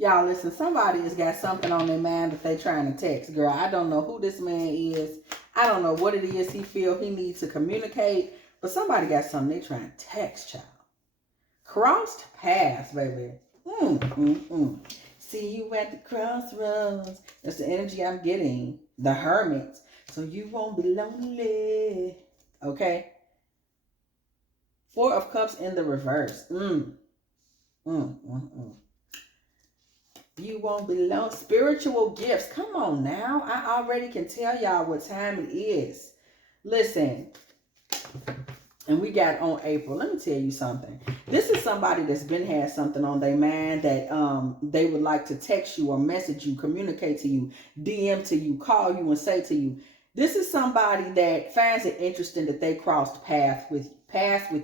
Y'all listen, somebody has got something on their mind that they trying to text. Girl, I don't know who this man is. I don't know what it is he feel he needs to communicate. But somebody got something they trying to text, child. Crossed paths, baby. See you at the crossroads. That's the energy I'm getting. The hermit. So you won't be lonely. Okay. Four of Cups in the reverse. You won't be alone. Spiritual gifts. Come on now. I already can tell y'all what time it is. Listen. And we got on April. Let me tell you something. This is somebody that's been had something on their mind that they would like to text you or message you, communicate to you, DM to you, call you and say to you. This is somebody that finds it interesting that they crossed paths with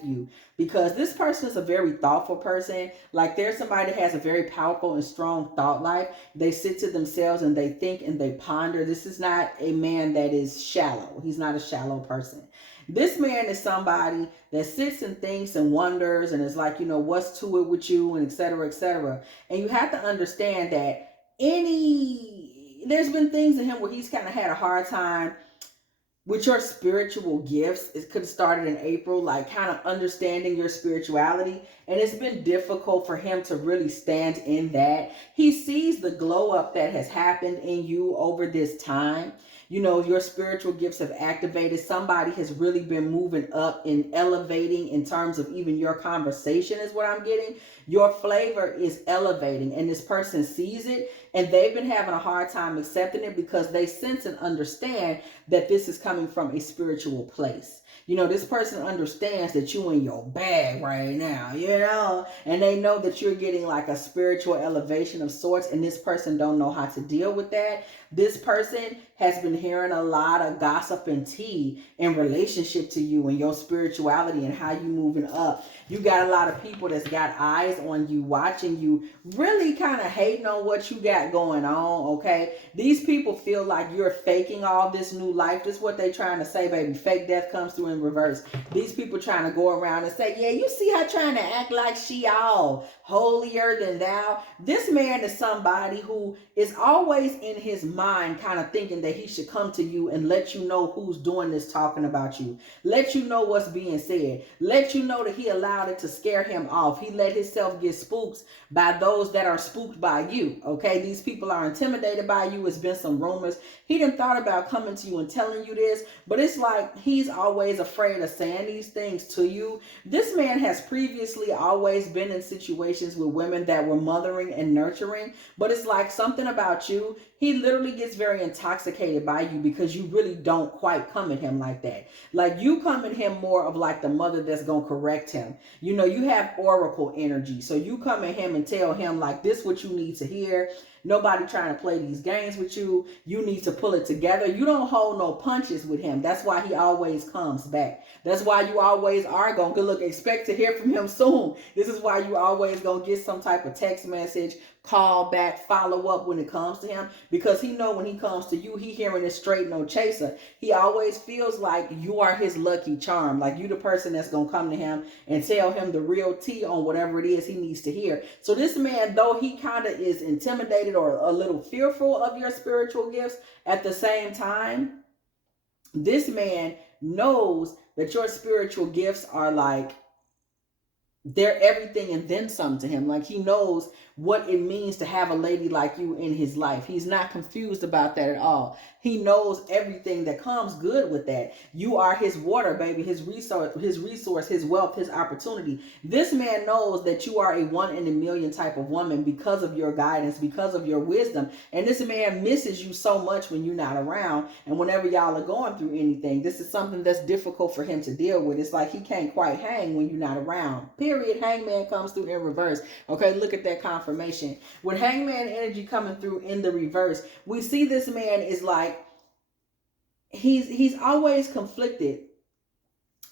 you, because this person is a very thoughtful person. Like, there's somebody that has a very powerful and strong thought life. They sit to themselves and they think and they ponder. This is not a man that is shallow. He's not a shallow person. This man is somebody that sits and thinks and wonders and is like, what's to it with you, and et cetera, et cetera. And you have to understand that there's been things in him where he's kind of had a hard time with your spiritual gifts. It could have started in April, like kind of understanding your spirituality. And it's been difficult for him to really stand in that. He sees the glow up that has happened in you over this time. Your spiritual gifts have activated. Somebody has really been moving up and elevating in terms of even your conversation is what I'm getting. Your flavor is elevating, and this person sees it, and they've been having a hard time accepting it because they sense and understand that this is coming from a spiritual place. This person understands that you in your bag right now, and they know that you're getting like a spiritual elevation of sorts, and this person don't know how to deal with that. This person has been hearing a lot of gossip and tea in relationship to you and your spirituality and how you moving up. You got a lot of people that's got eyes on you, watching you, really kind of hating on what you got going on, okay? These people feel like you're faking all this new life. This is what they trying to say, baby. Fake death comes through in reverse. These people trying to go around and say, yeah, you see her trying to act like she all holier than thou. This man is somebody who is always in his mind kind of thinking that he should come to you and let you know who's doing this talking about you. Let you know what's being said. Let you know that he allowed it to scare him off. He let himself get spooked by those that are spooked by you. Okay, these people are intimidated by you. It's been some rumors. He didn't thought about coming to you and telling you this, but it's like he's always afraid of saying these things to you. This man has previously always been in situations with women that were mothering and nurturing, but it's like something about you. He literally gets very intoxicated by you because you really don't quite come at him like that. Like, you come at him more of like the mother that's going to correct him. You have oracle energy. So you come at him and tell him like, this what you need to hear. Nobody trying to play these games with you. You need to pull it together. You don't hold no punches with him. That's why he always comes back. That's why you always are going to look, expect to hear from him soon. This is why you always going to get some type of text message, call back, follow up when it comes to him, because he know when he comes to you, he hearing it straight, no chaser. He always feels like you are his lucky charm, like you the person that's gonna come to him and tell him the real tea on whatever it is he needs to hear. So this man, though he kind of is intimidated or a little fearful of your spiritual gifts, at the same time, this man knows that your spiritual gifts are like, they're everything and then some to him. Like, he knows what it means to have a lady like you in his life. He's not confused about that at all. He knows everything that comes good with that. You are his water, baby, his resource, his wealth, his opportunity. This man knows that you are a 1 in a million type of woman because of your guidance, because of your wisdom. And this man misses you so much when you're not around. And whenever y'all are going through anything, this is something that's difficult for him to deal with. It's like he can't quite hang when you're not around. Period. Hangman comes through in reverse. Okay, look at that confirmation. With hangman energy coming through in the reverse, we see this man is like, he's always conflicted,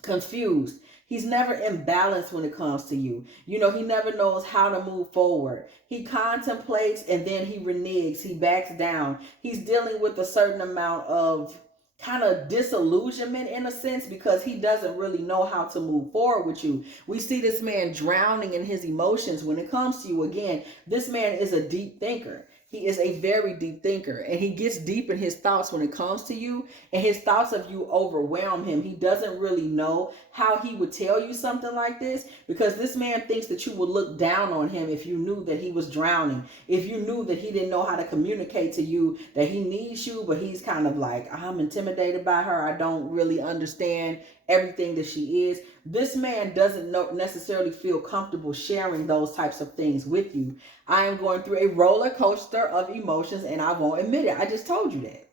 confused. He's never in balance when it comes to you. He never knows how to move forward. He contemplates and then he reneges. He backs down. He's dealing with a certain amount of kind of disillusionment in a sense, because he doesn't really know how to move forward with you. We see this man drowning in his emotions when it comes to you. Again, this man is a deep thinker. He is a very deep thinker, and he gets deep in his thoughts when it comes to you, and his thoughts of you overwhelm him. He doesn't really know how he would tell you something like this, because this man thinks that you would look down on him if you knew that he was drowning, if you knew that he didn't know how to communicate to you that he needs you, but he's kind of like, I'm intimidated by her. I don't really understand everything that she is. This man doesn't necessarily feel comfortable sharing those types of things with you. I am going through a roller coaster of emotions, and I won't admit it. I just told you that.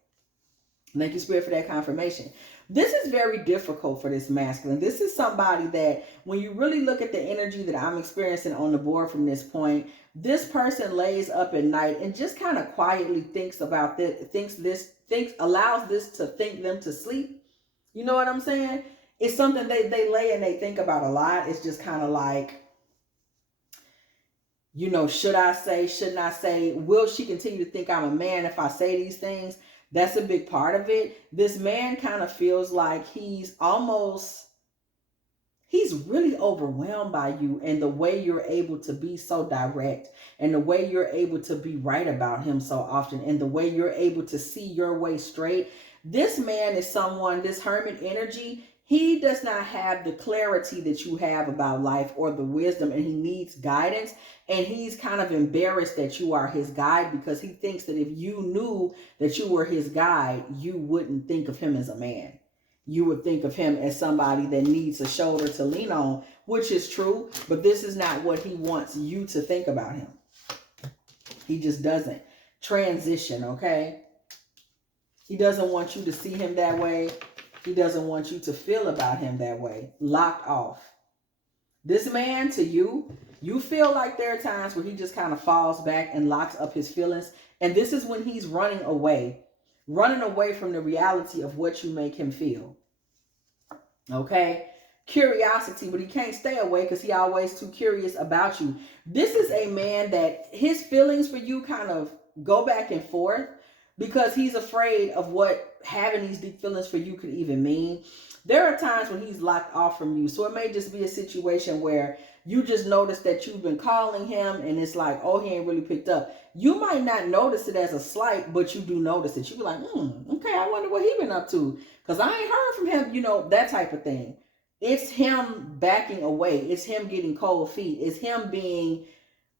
Thank you, Spirit, for that confirmation. This is very difficult for this masculine. This is somebody that when you really look at the energy that I'm experiencing on the board from this point, this person lays up at night and just kind of quietly thinks about this, allows this to think them to sleep. You know what I'm saying? It's something they lay and they think about a lot. It's just kind of like, you know, should I say, shouldn't I say? Will she continue to think I'm a man if I say these things? That's a big part of it. This man kind of feels like he's really overwhelmed by you, and the way you're able to be so direct, and the way you're able to be right about him so often, and the way you're able to see your way straight. This man is someone, this hermit energy, he does not have the clarity that you have about life or the wisdom, and he needs guidance. And he's kind of embarrassed that you are his guide, because he thinks that if you knew that you were his guide, you wouldn't think of him as a man. You would think of him as somebody that needs a shoulder to lean on, which is true, but this is not what he wants you to think about him. He just doesn't. Transition, okay? He doesn't want you to see him that way. He doesn't want you to feel about him that way. Locked off. This man, to you, you feel like there are times where he just kind of falls back and locks up his feelings. And this is when he's running away from the reality of what you make him feel. Okay? Curiosity, but he can't stay away because he's always too curious about you. This is a man that his feelings for you kind of go back and forth, because he's afraid of what having these deep feelings for you could even mean. There are times when he's locked off from you. So it may just be a situation where you just notice that you've been calling him and it's like, oh, he ain't really picked up. You might not notice it as a slight, but you do notice it. You be like, okay, I wonder what he been up to, because I ain't heard from him, you know, that type of thing. It's him backing away. It's him getting cold feet. It's him being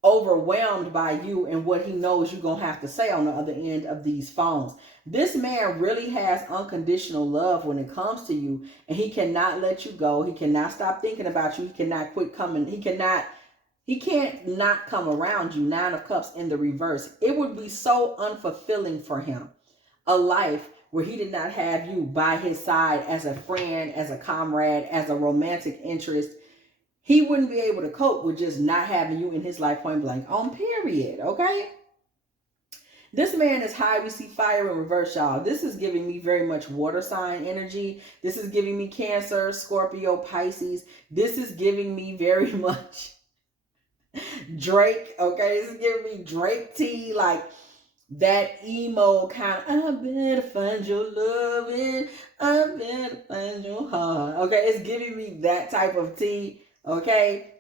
overwhelmed by you and what he knows you're going to have to say on the other end of these phones. This man really has unconditional love when it comes to you, and he cannot let you go. He cannot stop thinking about you. He cannot quit coming. He can't not come around you. 9 of Cups in the reverse. It would be so unfulfilling for him. A life where he did not have you by his side as a friend, as a comrade, as a romantic interest. He wouldn't be able to cope with just not having you in his life, point blank, on period, okay? This man is high. We see fire in reverse, y'all. This is giving me very much water sign energy. This is giving me Cancer, Scorpio, Pisces. This is giving me very much Drake, okay? This is giving me Drake tea, like that emo kind of, I better find your loving, I better find your heart. Okay, it's giving me that type of tea. Okay,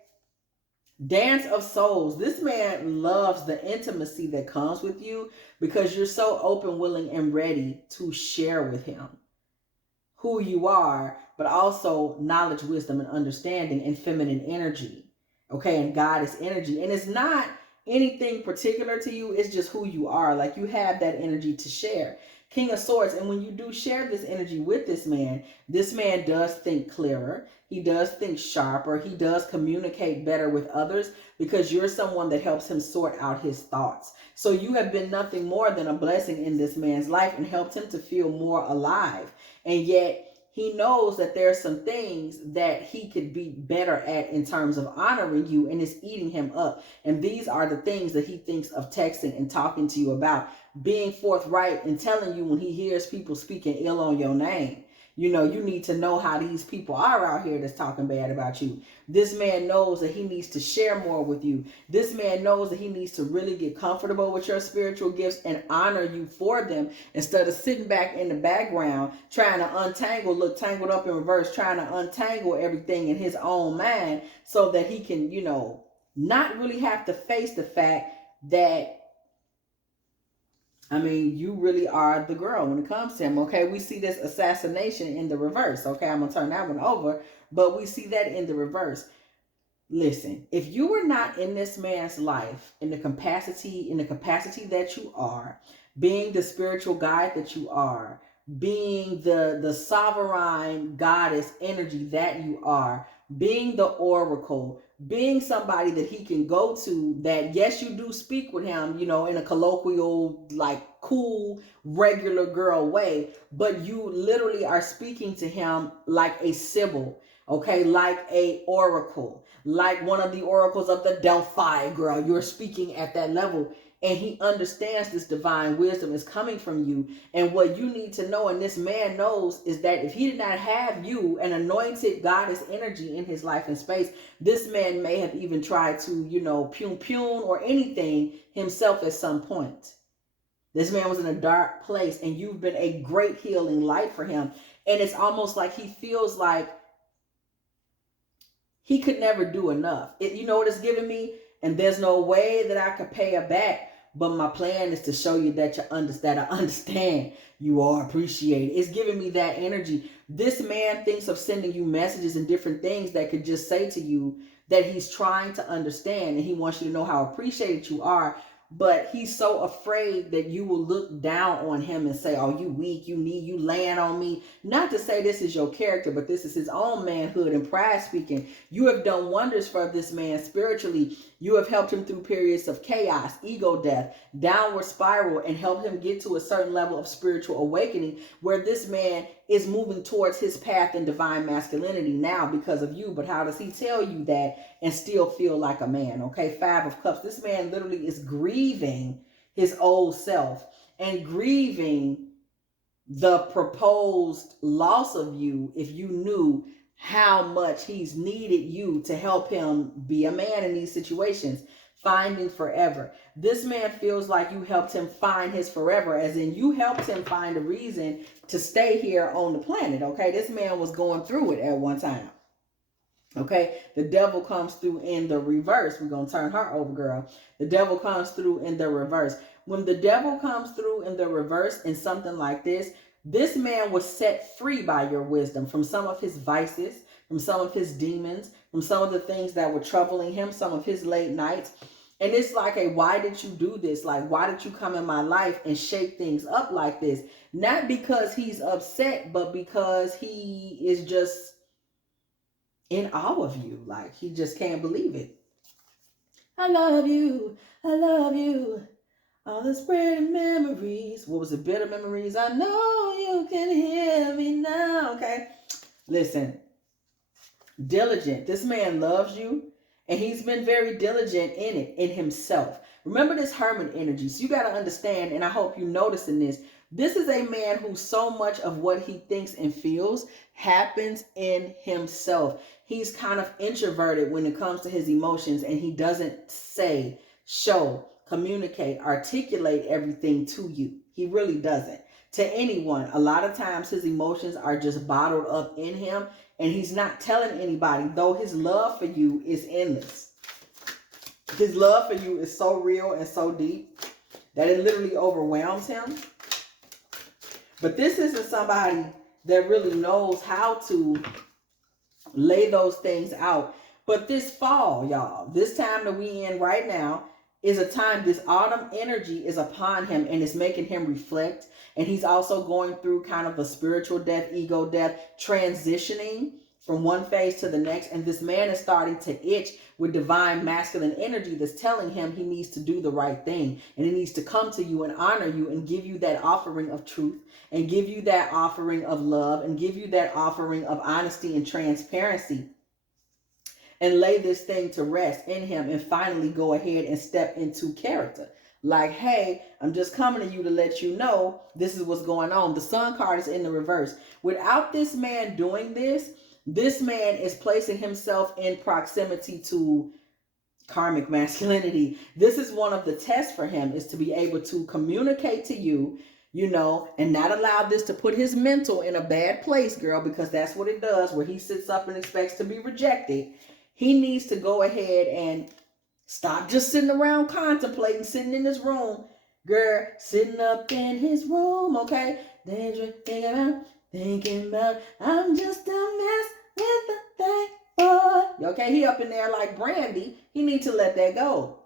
Dance of Souls. This man loves the intimacy that comes with you, because you're so open, willing, and ready to share with him who you are, but also knowledge, wisdom, and understanding, and feminine energy. Okay, and goddess energy. And it's not anything particular to you. It's just who you are. Like, you have that energy to share. King of Swords. And when you do share this energy with this man does think clearer. He does think sharper. He does communicate better with others, because you're someone that helps him sort out his thoughts. So you have been nothing more than a blessing in this man's life and helped him to feel more alive. And yet he knows that there are some things that he could be better at in terms of honoring you, and it's eating him up. And these are the things that he thinks of texting and talking to you about, being forthright and telling you when he hears people speaking ill on your name. You know, you need to know how these people are out here that's talking bad about you. This man knows that he needs to share more with you. This man knows that he needs to really get comfortable with your spiritual gifts and honor you for them, instead of sitting back in the background trying to untangle, look tangled up in reverse, trying to untangle everything in his own mind so that he can, you know, not really have to face the fact that, I mean, you really are the girl when it comes to him, okay? We see this assassination in the reverse, okay? I'm going to turn that one over, but we see that in the reverse. Listen, if you were not in this man's life in the capacity that you are, being the spiritual guide that you are, being the sovereign goddess energy that you are, being the oracle, being somebody that he can go to, that yes, you do speak with him, you know, in a colloquial, like cool, regular girl way, but you literally are speaking to him like a Sybil, okay, like a oracle, like one of the oracles of the Delphi, girl. You're speaking at that level, and he understands this divine wisdom is coming from you. And what you need to know, and this man knows, is that if he did not have you, an anointed goddess energy in his life and space, this man may have even tried to, you know, pune or anything himself at some point. This man was in a dark place, and you've been a great healing light for him. And it's almost like he feels like he could never do enough. You know what it's giving me? And there's no way that I could pay her back. But my plan is to show you that I understand you are appreciated. It's giving me that energy. This man thinks of sending you messages and different things that could just say to you that he's trying to understand, and he wants you to know how appreciated you are. But he's so afraid that you will look down on him and say, oh, you weak, you land on me. Not to say this is your character, but this is his own manhood and pride speaking. You have done wonders for this man spiritually. You have helped him through periods of chaos, ego death, downward spiral, and helped him get to a certain level of spiritual awakening where this man is moving towards his path in divine masculinity now because of you. But how does he tell you that and still feel like a man? Okay, 5 of Cups. This man literally is grieving his old self and grieving the proposed loss of you if you knew how much he's needed you to help him be a man in these situations. Finding forever. This man feels like you helped him find his forever, as in you helped him find a reason to stay here on the planet. Okay, this man was going through it at one time. Okay, the devil comes through in the reverse. We're going to turn her over, girl. The devil comes through in the reverse. When the devil comes through in the reverse in something like this man was set free by your wisdom from some of his vices, from some of his demons, from some of the things that were troubling him, some of his late nights. And it's like, why did you do this? Like, why did you come in my life and shake things up like this? Not because he's upset, but because he is just in awe of you. Like, he just can't believe it. I love you. I love you. All the spreading memories. What was it? Bitter memories. I know you can hear me now. Okay. Listen. Diligent. This man loves you, and he's been very diligent in himself. Remember this hermit energy. So you got to understand, and I hope you noticing this. This is a man who so much of what he thinks and feels happens in himself. He's kind of introverted when it comes to his emotions, and he doesn't say, show, communicate, articulate everything to you. He really doesn't. To anyone, a lot of times his emotions are just bottled up in him, and he's not telling anybody, though his love for you is endless. His love for you is so real and so deep that it literally overwhelms him. But this isn't somebody that really knows how to lay those things out. But this fall, y'all, this time that we in right now is a time, this autumn energy is upon him and it's making him reflect. And he's also going through kind of a spiritual death, ego death, transitioning from one phase to the next. And this man is starting to itch with divine masculine energy that's telling him he needs to do the right thing. And he needs to come to you and honor you and give you that offering of truth and give you that offering of love and give you that offering of honesty and transparency. And lay this thing to rest in him and finally go ahead and step into character. Like, hey, I'm just coming to you to let you know this is what's going on. The Sun card is in the reverse. Without this man doing this, this man is placing himself in proximity to karmic masculinity. This is one of the tests for him, is to be able to communicate to you, and not allow this to put his mental in a bad place, girl, because that's what it does, where he sits up and expects to be rejected. He needs to go ahead and stop just sitting around contemplating, sitting in his room, girl, sitting up in his room, okay? Thinking about, I'm just a mess with the thing. Okay, he up in there like Brandy. He needs to let that go.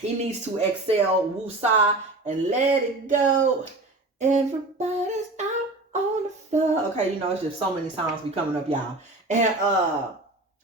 He needs to exhale woosah and let it go. Everybody's out on the floor. Okay, it's just so many songs be coming up, y'all. And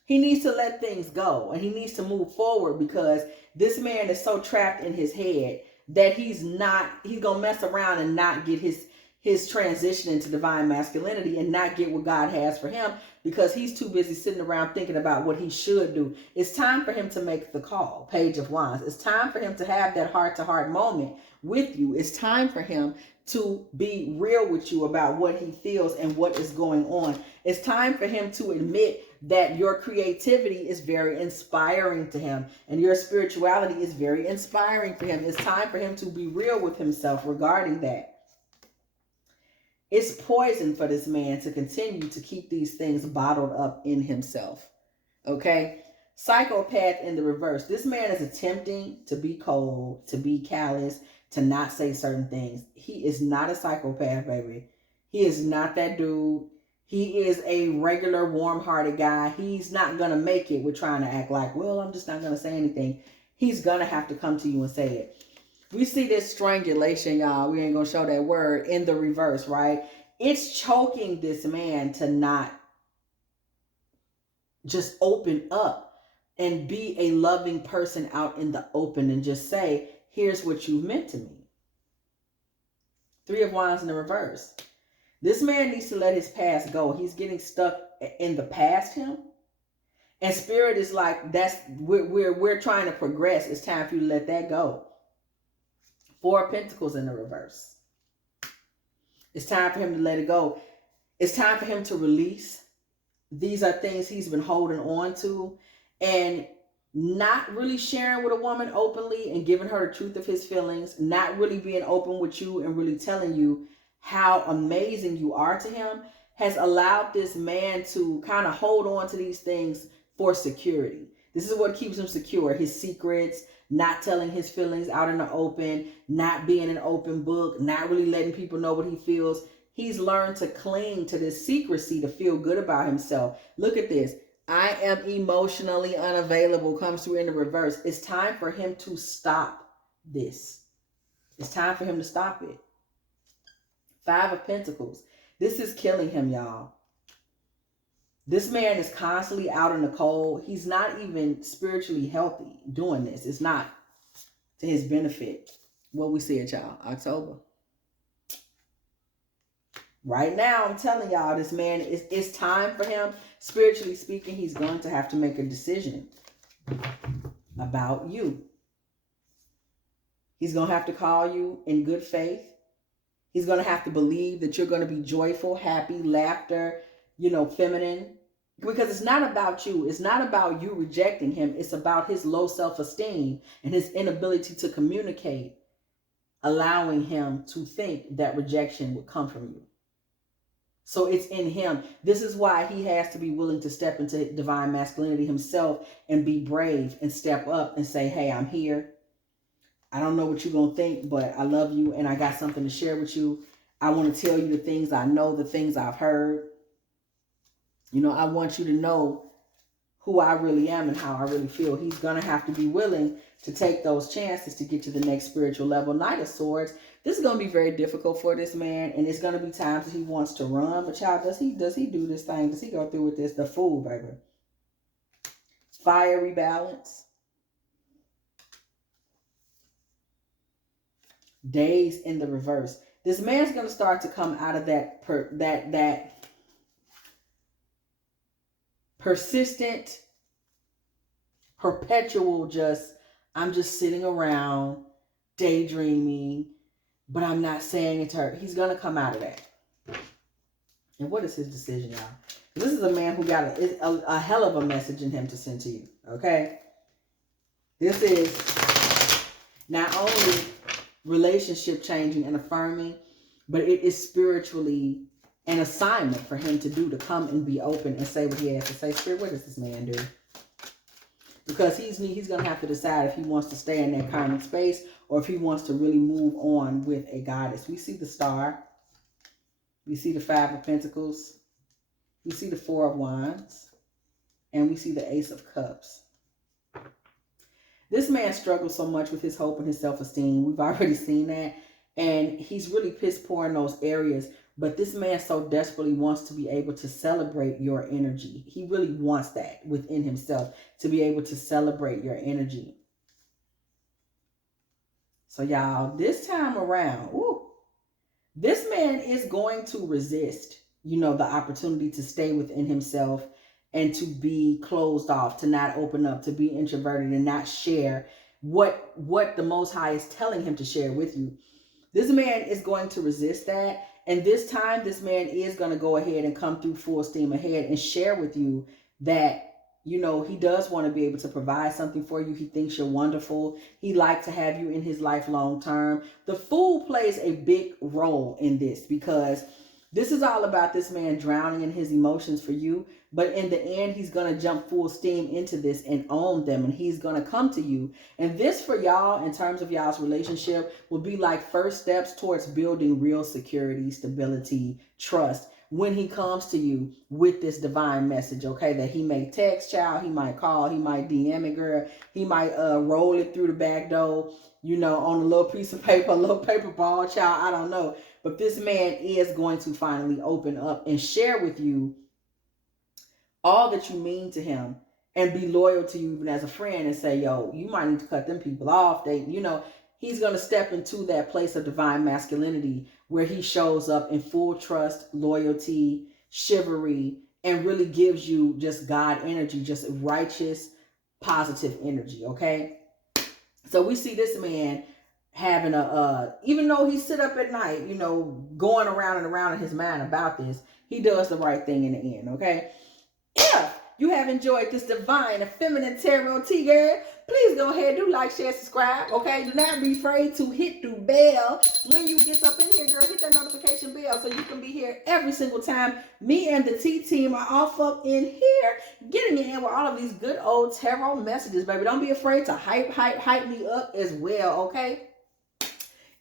he needs to let things go, and he needs to move forward, because this man is so trapped in his head that he's gonna mess around and not get his transition into divine masculinity and not get what God has for him, because he's too busy sitting around thinking about what he should do. It's time for him to make the call, Page of Wands. It's time for him to have that heart-to-heart moment with you. It's time for him to be real with you about what he feels and what is going on. It's time for him to admit that your creativity is very inspiring to him and your spirituality is very inspiring for him. It's time for him to be real with himself regarding that. It's poison for this man to continue to keep these things bottled up in himself. Okay? Psychopath in the reverse. This man is attempting to be cold, to be callous, to not say certain things. He is not a psychopath, baby. He is not that dude. He is a regular, warm-hearted guy. He's not going to make it with trying to act like, well, I'm just not going to say anything. He's going to have to come to you and say it. We see this strangulation, y'all. We ain't going to show that word in the reverse, right? It's choking this man to not just open up and be a loving person out in the open and just say, here's what you've meant to me. Three of Wands in the reverse. This man needs to let his past go. He's getting stuck in the past him. And Spirit is like, we're trying to progress. It's time for you to let that go. Four of Pentacles in the reverse. It's time for him to let it go. It's time for him to release. These are things he's been holding on to and not really sharing with a woman openly and giving her the truth of his feelings, not really being open with you and really telling you how amazing you are to him, has allowed this man to kind of hold on to these things for security. This is what keeps him secure. His secrets, not telling his feelings out in the open, not being an open book, not really letting people know what he feels. He's learned to cling to this secrecy to feel good about himself. Look at this. I am emotionally unavailable comes through in the reverse. It's time for him to stop this. It's time for him to stop it. Five of Pentacles. This is killing him, y'all. This man is constantly out in the cold. He's not even spiritually healthy doing this. It's not to his benefit. What we see it, y'all. October. Right now, I'm telling y'all, this man, it's time for him. Spiritually speaking, he's going to have to make a decision about you. He's going to have to call you in good faith. He's going to have to believe that you're going to be joyful, happy, laughter, feminine. Because it's not about you. It's not about you rejecting him. It's about his low self-esteem and his inability to communicate, allowing him to think that rejection would come from you. So it's in him. This is why he has to be willing to step into divine masculinity himself and be brave and step up and say, hey, I'm here. I don't know what you're going to think, but I love you and I got something to share with you. I want to tell you the things I know, the things I've heard. I want you to know who I really am and how I really feel. He's going to have to be willing to take those chances to get to the next spiritual level. Knight of Swords. This is going to be very difficult for this man, and it's going to be times that he wants to run. But child, does he do this thing? Does he go through with this? The Fool, baby. Fiery balance. Days in the reverse. This man's going to start to come out of that persistent, perpetual I'm just sitting around daydreaming, but I'm not saying it to her. He's going to come out of that. And what is his decision, y'all? This is a man who got a hell of a message in him to send to you, okay? This is not only relationship changing and affirming, but it is spiritually an assignment for him to do, to come and be open and say what he has to say. Spirit, what does this man do? Because he's going to have to decide if he wants to stay in that karmic space or if he wants to really move on with a goddess. We see the Star. We see the Five of Pentacles. We see the Four of Wands. And we see the Ace of Cups. This man struggles so much with his hope and his self-esteem. We've already seen that. And he's really piss poor in those areas. But this man so desperately wants to be able to celebrate your energy. He really wants that within himself, to be able to celebrate your energy. So y'all, this time around, this man is going to resist, the opportunity to stay within himself and to be closed off, to not open up, to be introverted and not share what the Most High is telling him to share with you. This man is going to resist that. And this time, this man is going to go ahead and come through full steam ahead and share with you that, he does want to be able to provide something for you. He thinks you're wonderful. He likes to have you in his life long term. The Fool plays a big role in this because this is all about this man drowning in his emotions for you. But in the end, he's going to jump full steam into this and own them. And he's going to come to you. And this for y'all, in terms of y'all's relationship, will be like first steps towards building real security, stability, trust. When he comes to you with this divine message, okay, that he may text, child, he might call, he might DM it, girl, he might roll it through the back door, on a little piece of paper, a little paper ball, child, I don't know. But this man is going to finally open up and share with you all that you mean to him and be loyal to you even as a friend and say, yo, you might need to cut them people off. He's going to step into that place of divine masculinity where he shows up in full trust, loyalty, chivalry, and really gives you just God energy, just righteous, positive energy, okay? So we see this man having even though he sit up at night, going around and around in his mind about this, he does the right thing in the end, okay? If you have enjoyed this divine and feminine tarot tea, girl, please go ahead, do like, share, subscribe, okay? Do not be afraid to hit the bell when you get up in here, girl. Hit that notification bell so you can be here every single time me and the T team are off up in here, getting in with all of these good old tarot messages, baby. Don't be afraid to hype me up as well, okay?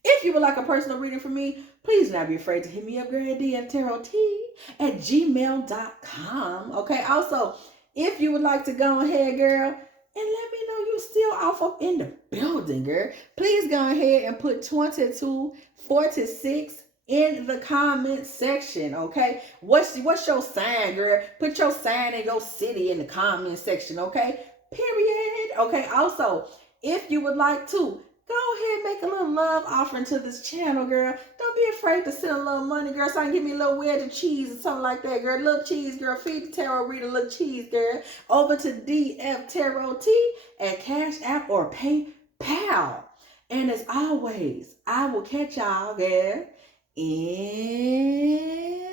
If you would like a personal reading from me, please do not be afraid to hit me up, girl, at dftarottea@gmail.com. Okay, also, if you would like to go ahead, girl, and let me know you still off up in the building, girl, please go ahead and put 2246 in the comment section, okay? What's your sign, girl? Put your sign and your city in the comment section, okay? Period. Okay, also, if you would like to, go ahead and make a little love offering to this channel, girl. Don't be afraid to send a little money, girl, so I can give me a little wedge of cheese or something like that, girl. Little cheese, girl. Feed the tarot reader a little cheese, girl. Over to dftarottea at Cash App or PayPal. And as always, I will catch y'all, girl, in